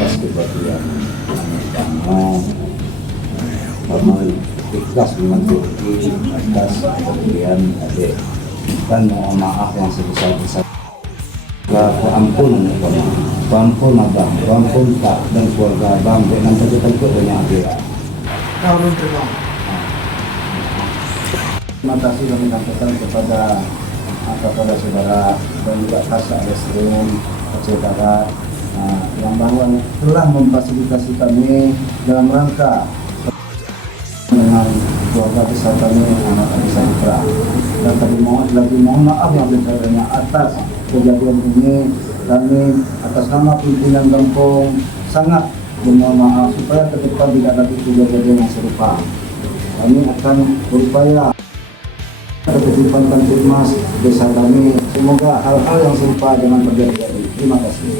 atas kejadian kamu ikhlas mematuhi atas kejadian adik dan mohon maaf yang sebesar-besar. Ampun ampun abang, ampun Pak dan keluarga abang dengan terjadi banyak adik. Terima kasih kami sampaikan kepada saudara dan juga Kasat Reskrim Aceh Barat yang bahwa telah memfasilitasi kami dalam rangka dengan keluarga besar kami anak Abisa Putra, dan kami mohon maaf yang besar-besarnya atas kejadian ini. Kami atas nama pimpinan kampung sangat bermohon maaf supaya ke depan tidak ada kejadian yang serupa. Kami akan berupaya ketertiban Kamtibmas desa kami, semoga hal-hal yang serupa jangan terjadi. Terima kasih.